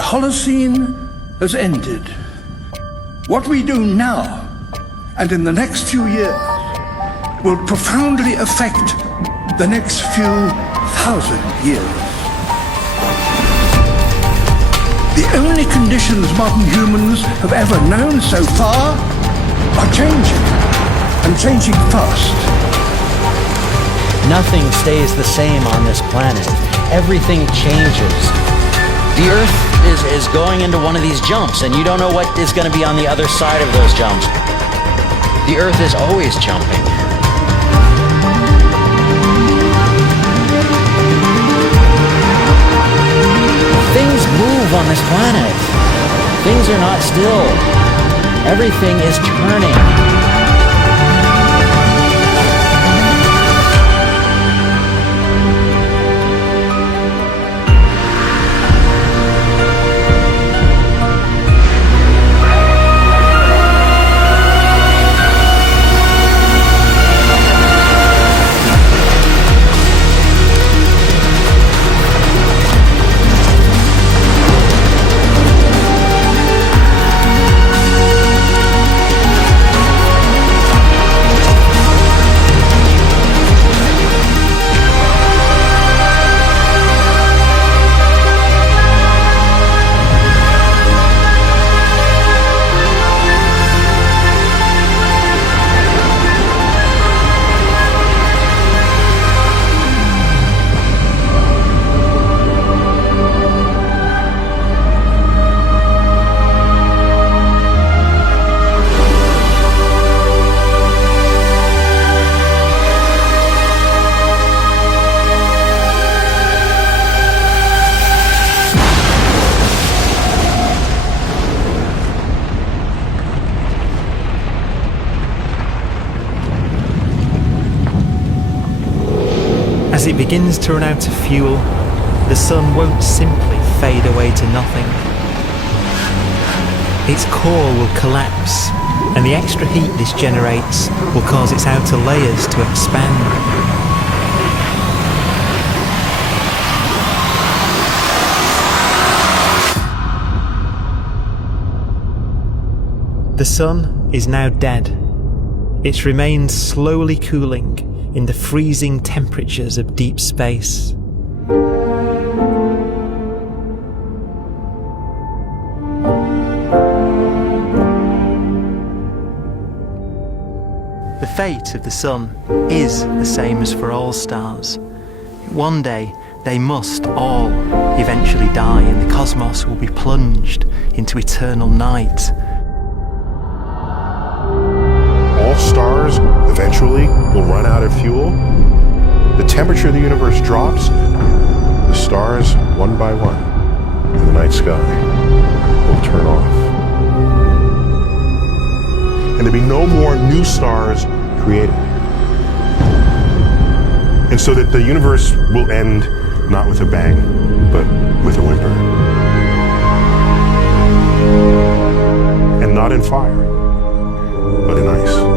The Holocene has ended. What we do now and in the next few years will profoundly affect the next few thousand years. The only conditions modern humans have ever known so far are changing, and changing fast. Nothing stays the same on this planet. Everything changes. The Earth is going into one of these jumps, and you don't know what is going to be on the other side of those jumps. The Earth is always jumping. Things move on this planet. Things are not still. Everything is turning. As it begins to run out of fuel, the sun won't simply fade away to nothing. Its core will collapse, and the extra heat this generates will cause its outer layers to expand. The sun is now dead. Its remains slowly cooling in the freezing temperatures of deep space. The fate of the sun is the same as for all stars. One day they must all eventually die, and the cosmos will be plunged into eternal night. All stars eventually will run out of fuel. The temperature of the universe drops. The stars, one by one, in the night sky, will turn off. And there'll be no more new stars created. And so that the universe will end not with a bang, but with a whimper. And not in fire, but in ice.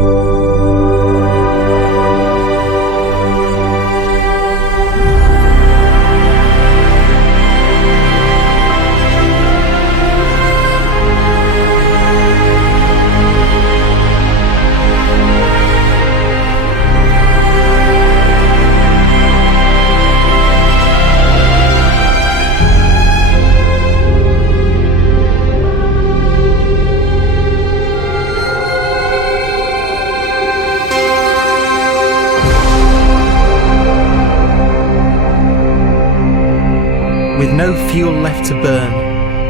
With no fuel left to burn,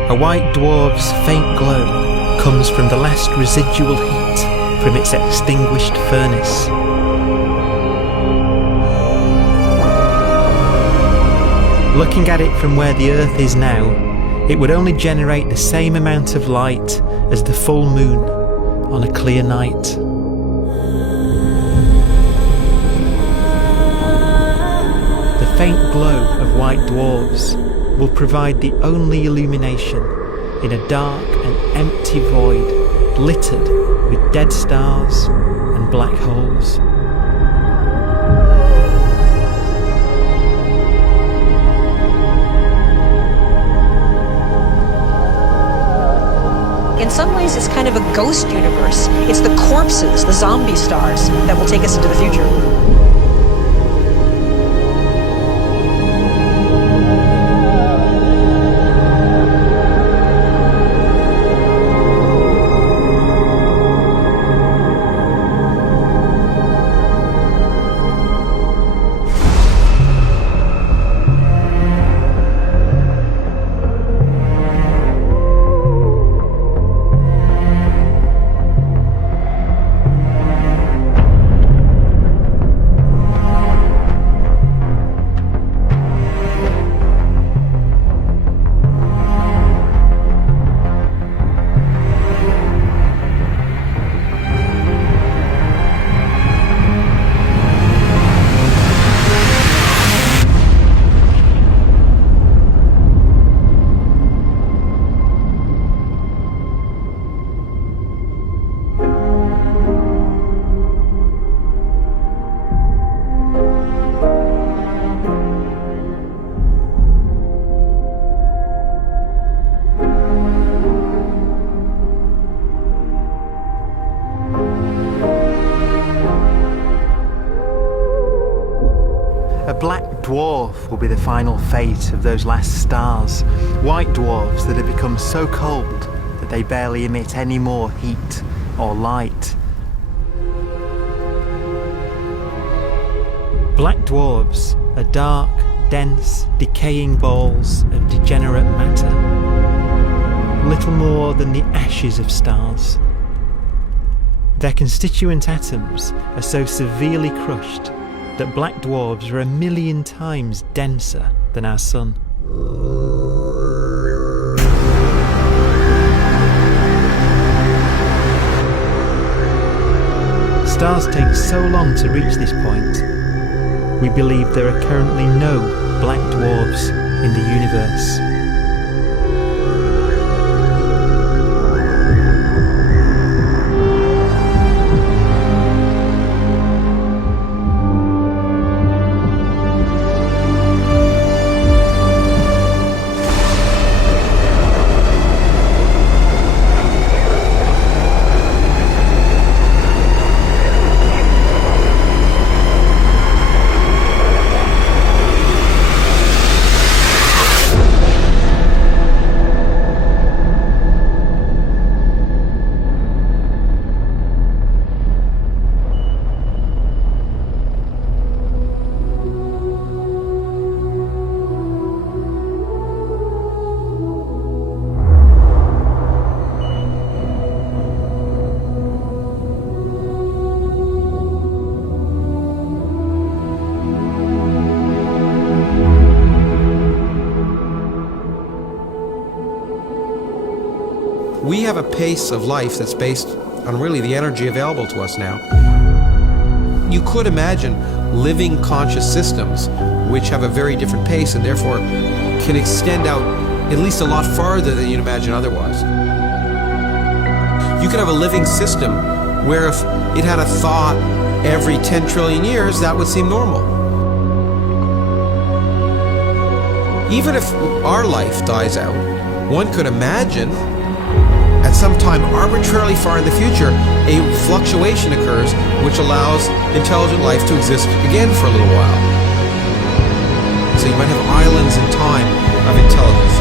a white dwarf's faint glow comes from the last residual heat from its extinguished furnace. Looking at it from where the Earth is now, it would only generate the same amount of light as the full moon on a clear night. The faint glow of white dwarfs will provide the only illumination in a dark and empty void littered with dead stars and black holes. some ways, it's kind of a ghost universe. It's the corpses, the zombie stars, that will take us into the future. A black dwarf will be the final fate of those last stars. White dwarfs that have become so cold that they barely emit any more heat or light. Black dwarfs are dark, dense, decaying balls of degenerate matter, little more than the ashes of stars. Their constituent atoms are so severely crushed that black dwarfs are 1,000,000 times denser than our sun. Stars take so long to reach this point, we believe there are currently no black dwarfs in the universe. We have a pace of life that's based on really the energy available to us now. You could imagine living conscious systems which have a very different pace and therefore can extend out at least a lot farther than you'd imagine otherwise. You could have a living system where if it had a thought every 10 trillion years, that would seem normal. Even if our life dies out, one could imagine at some time arbitrarily far in the future, a fluctuation occurs which allows intelligent life to exist again for a little while. So you might have islands in time of intelligence.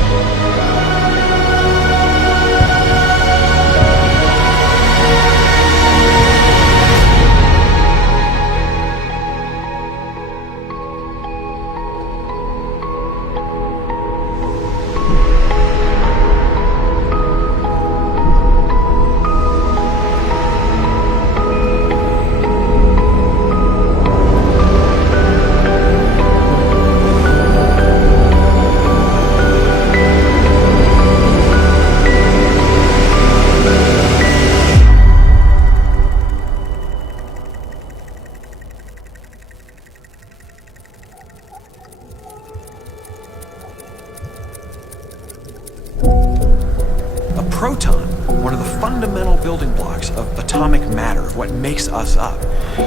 proton, one of the fundamental building blocks of atomic matter, what makes us up,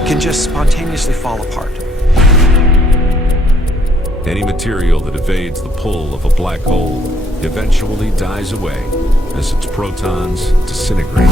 can just spontaneously fall apart. Any material that evades the pull of a black hole eventually dies away as its protons disintegrate.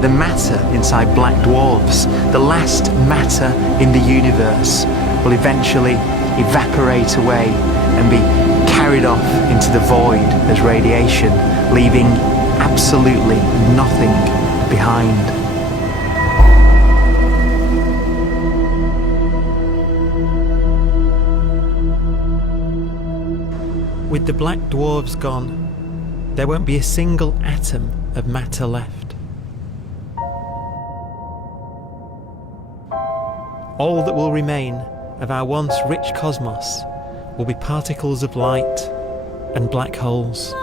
The matter inside black dwarfs, the last matter in the universe, will eventually evaporate away and be carried off into the void as radiation, leaving absolutely nothing behind. With the black dwarfs gone, there won't be a single atom of matter left. All that will remain of our once rich cosmos will be particles of light and black holes.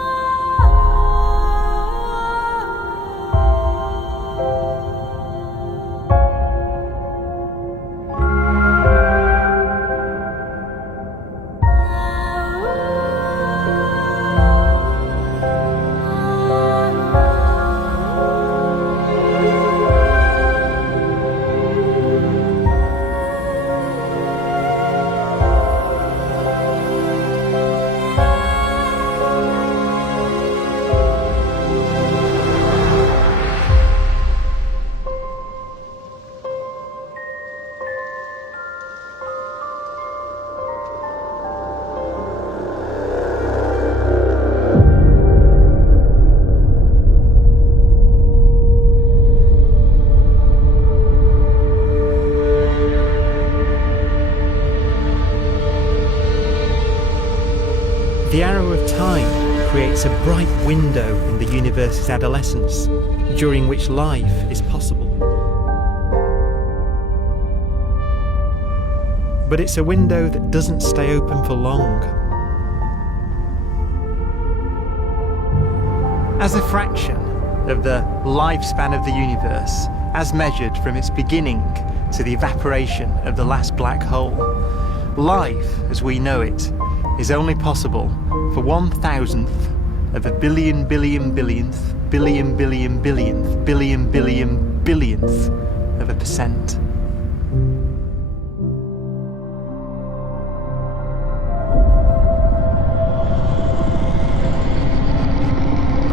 The arrow of time creates a bright window in the universe's adolescence, during which life is possible. But it's a window that doesn't stay open for long. As a fraction of the lifespan of the universe, as measured from its beginning to the evaporation of the last black hole, life, as we know it, is only possible for 1,000th of a billion billionth billionth of a percent.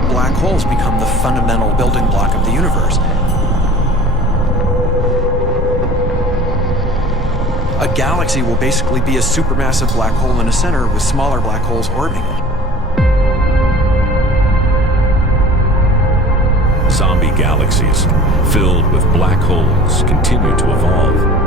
Black holes become the fundamental building block of the universe. A galaxy will basically be a supermassive black hole in a center with smaller black holes orbiting it. Zombie galaxies filled with black holes continue to evolve.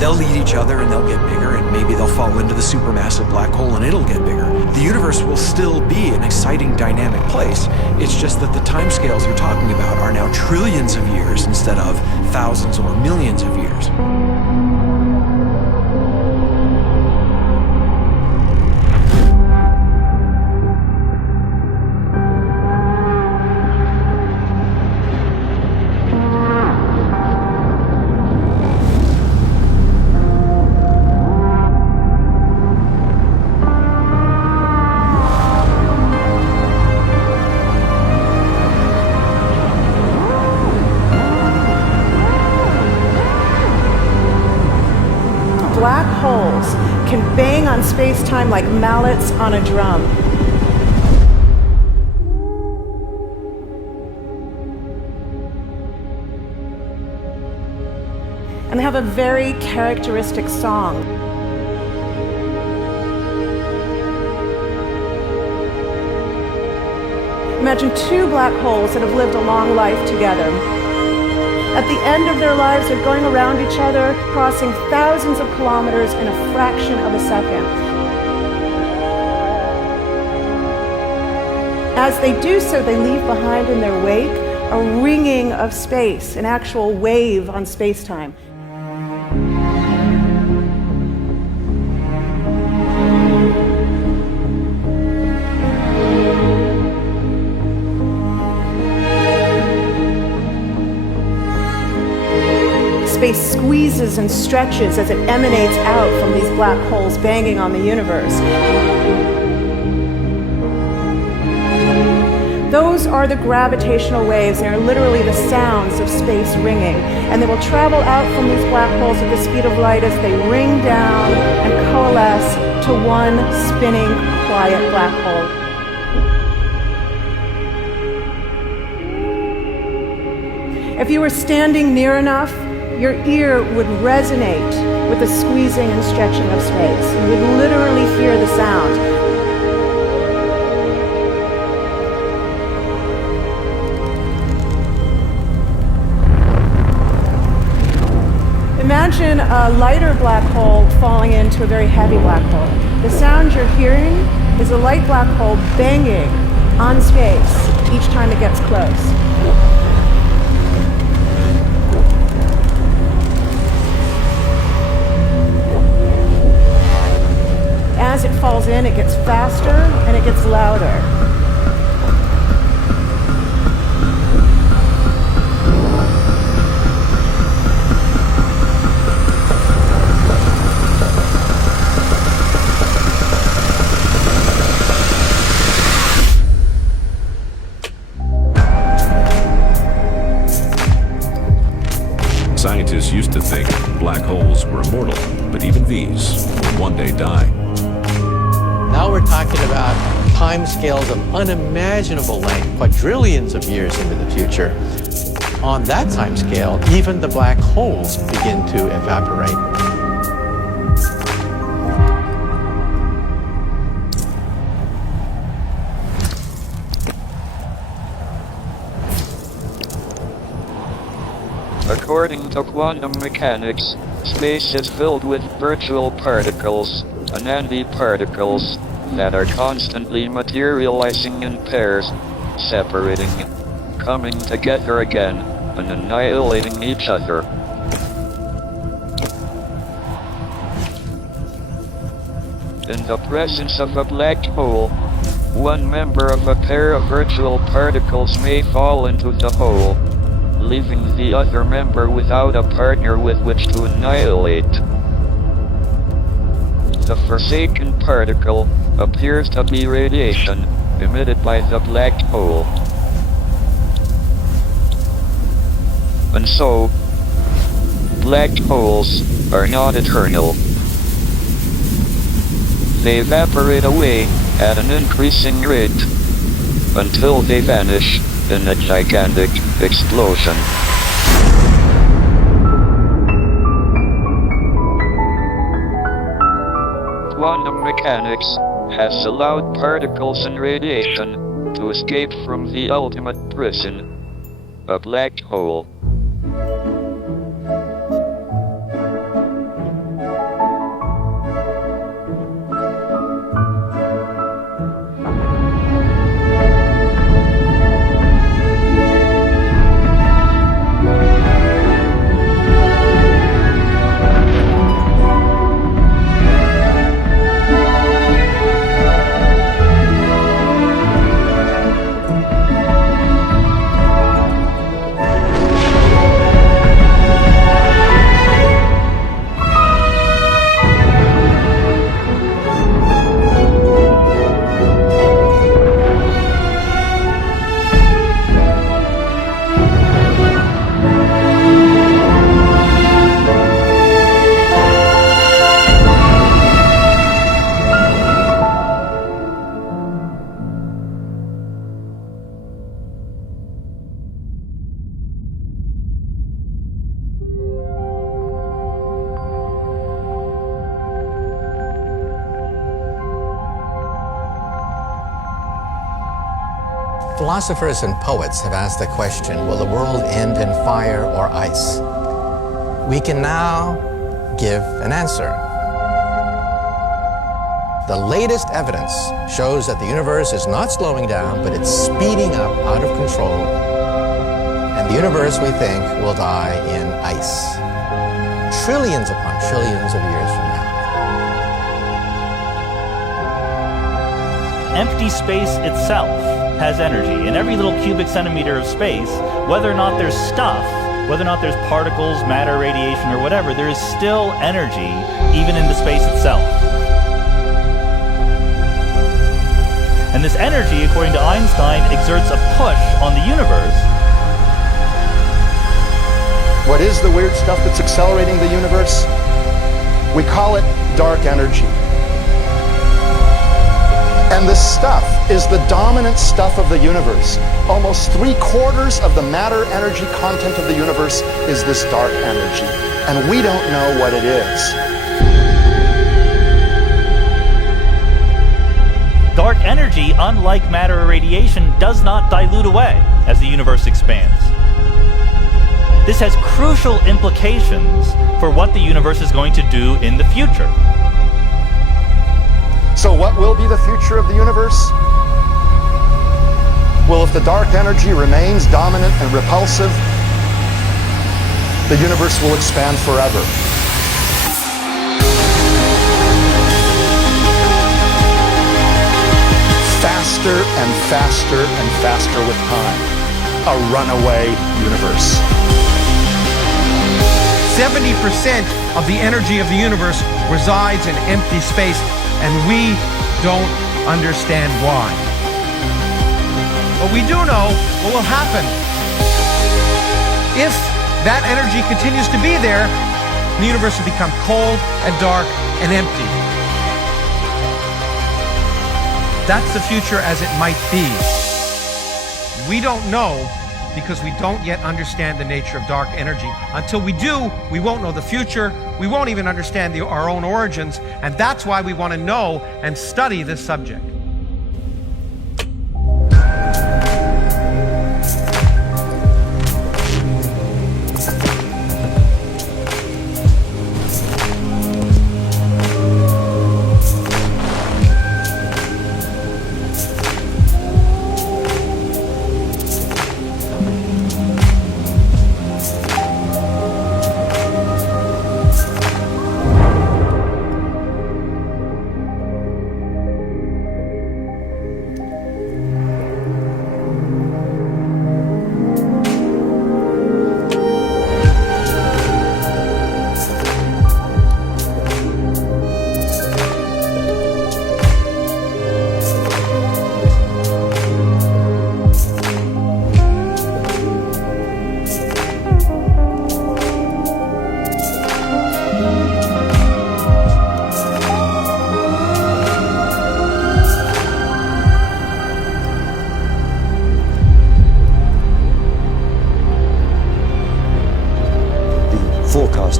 They'll eat each other and they'll get bigger, and maybe they'll fall into the supermassive black hole and it'll get bigger. The universe will still be an exciting, dynamic place. It's just that the timescales we're talking about are now trillions of years instead of thousands or millions of years. Black holes can bang on space-time like mallets on a drum. And they have a very characteristic song. Imagine two black holes that have lived a long life together. At the end of their lives, they're going around each other, crossing thousands of kilometers in a fraction of a second. As they do so, they leave behind in their wake a ringing of space, an actual wave on space-time. Space squeezes and stretches as it emanates out from these black holes banging on the universe. Those are the gravitational waves. They are literally the sounds of space ringing. And they will travel out from these black holes at the speed of light as they ring down and coalesce to one spinning, quiet black hole. If you were standing near enough, your ear would resonate with the squeezing and stretching of space. You would literally hear the sound. Imagine a lighter black hole falling into a very heavy black hole. The sound you're hearing is a light black hole banging on space each time it gets close. As it falls in, it gets faster and it gets louder. Scientists used to think black holes were immortal, but even these will one day die. Now we're talking about timescales of unimaginable length, quadrillions of years into the future. On that timescale, even the black holes begin to evaporate. According to quantum mechanics, space is filled with virtual particles, antiparticles, that are constantly materializing in pairs, separating, coming together again, and annihilating each other. In the presence of a black hole, one member of a pair of virtual particles may fall into the hole, leaving the other member without a partner with which to annihilate. The forsaken particle appears to be radiation emitted by the black hole. And so, black holes are not eternal. They evaporate away at an increasing rate until they vanish in a gigantic explosion. Quantum mechanics has allowed particles and radiation to escape from the ultimate prison, a black hole. Philosophers and poets have asked the question, will the world end in fire or ice? We can now give an answer. The latest evidence shows that the universe is not slowing down, but it's speeding up out of control. And the universe, we think, will die in ice. Trillions upon trillions of years from now. Empty space itself has energy. In every little cubic centimeter of space, whether or not there's stuff whether or not there's particles, matter, radiation, or whatever, there is still energy even in the space itself. And this energy, according to Einstein, exerts a push on the universe. What is the weird stuff that's accelerating the universe? We call it dark energy. And this stuff is the dominant stuff of the universe. Almost 3/4 of the matter-energy content of the universe is this dark energy. And we don't know what it is. Dark energy, unlike matter or radiation, does not dilute away as the universe expands. This has crucial implications for what the universe is going to do in the future. So what will be the future of the universe? Well, if the dark energy remains dominant and repulsive, the universe will expand forever. Faster and faster and faster with time. A runaway universe. 70% of the energy of the universe resides in empty space, and we don't understand why. But we do know what will happen if that energy continues to be there. The universe will become cold and dark and empty. That's the future as it might be. We don't know because we don't yet understand the nature of dark energy. Until we do, we won't know the future. We won't even understand our own origins, and that's why we want to know and study this subject.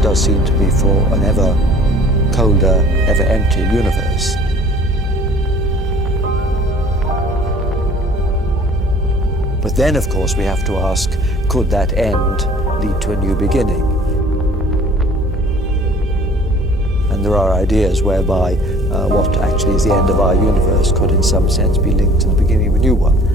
Does seem to be for an ever colder, ever emptier universe. But then, of course, we have to ask, could that end lead to a new beginning? And there are ideas whereby what actually is the end of our universe could in some sense be linked to the beginning of a new one.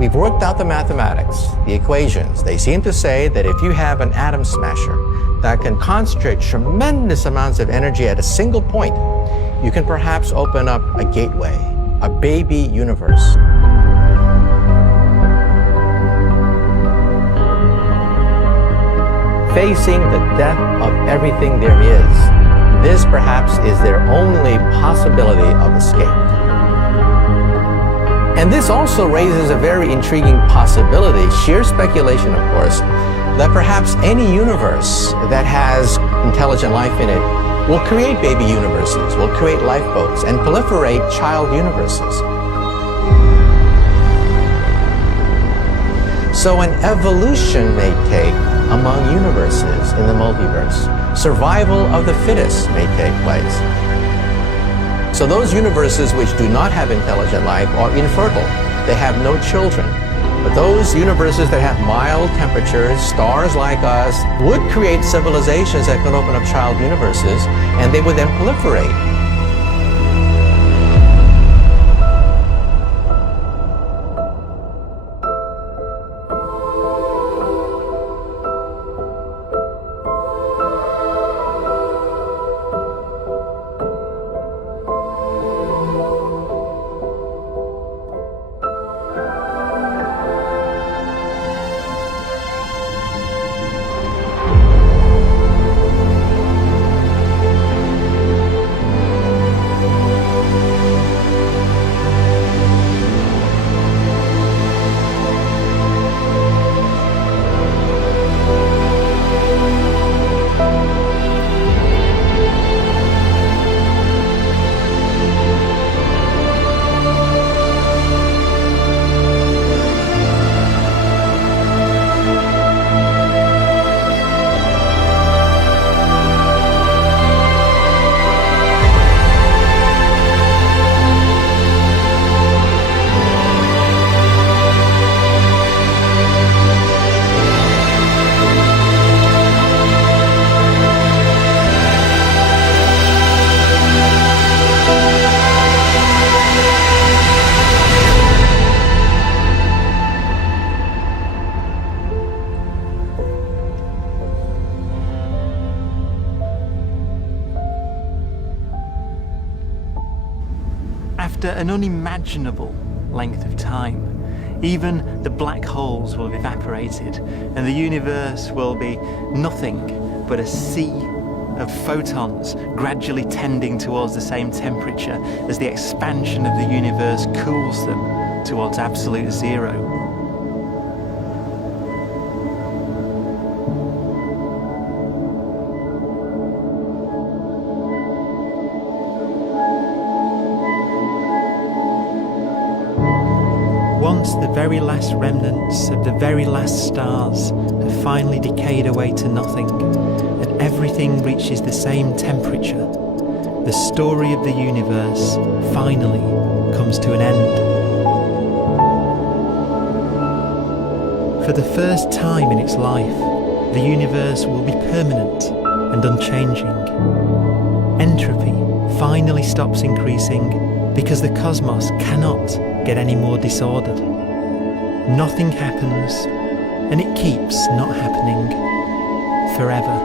We've worked out the mathematics, the equations. They seem to say that if you have an atom smasher that can concentrate tremendous amounts of energy at a single point, you can perhaps open up a gateway, a baby universe. Facing the death of everything there is, this perhaps is their only possibility of escape. And this also raises a very intriguing possibility, sheer speculation of course, that perhaps any universe that has intelligent life in it will create baby universes, will create lifeboats, and proliferate child universes. So an evolution may take among universes in the multiverse. Survival of the fittest may take place. So those universes which do not have intelligent life are infertile. They have no children. But those universes that have mild temperatures, stars like us, would create civilizations that could open up child universes, and they would then proliferate. After an unimaginable length of time, even the black holes will have evaporated and the universe will be nothing but a sea of photons gradually tending towards the same temperature as the expansion of the universe cools them towards absolute zero. Once the very last remnants of the very last stars have finally decayed away to nothing, and everything reaches the same temperature, the story of the universe finally comes to an end. For the first time in its life, the universe will be permanent and unchanging. Entropy finally stops increasing because the cosmos cannot get any more disordered. Nothing happens, and it keeps not happening forever.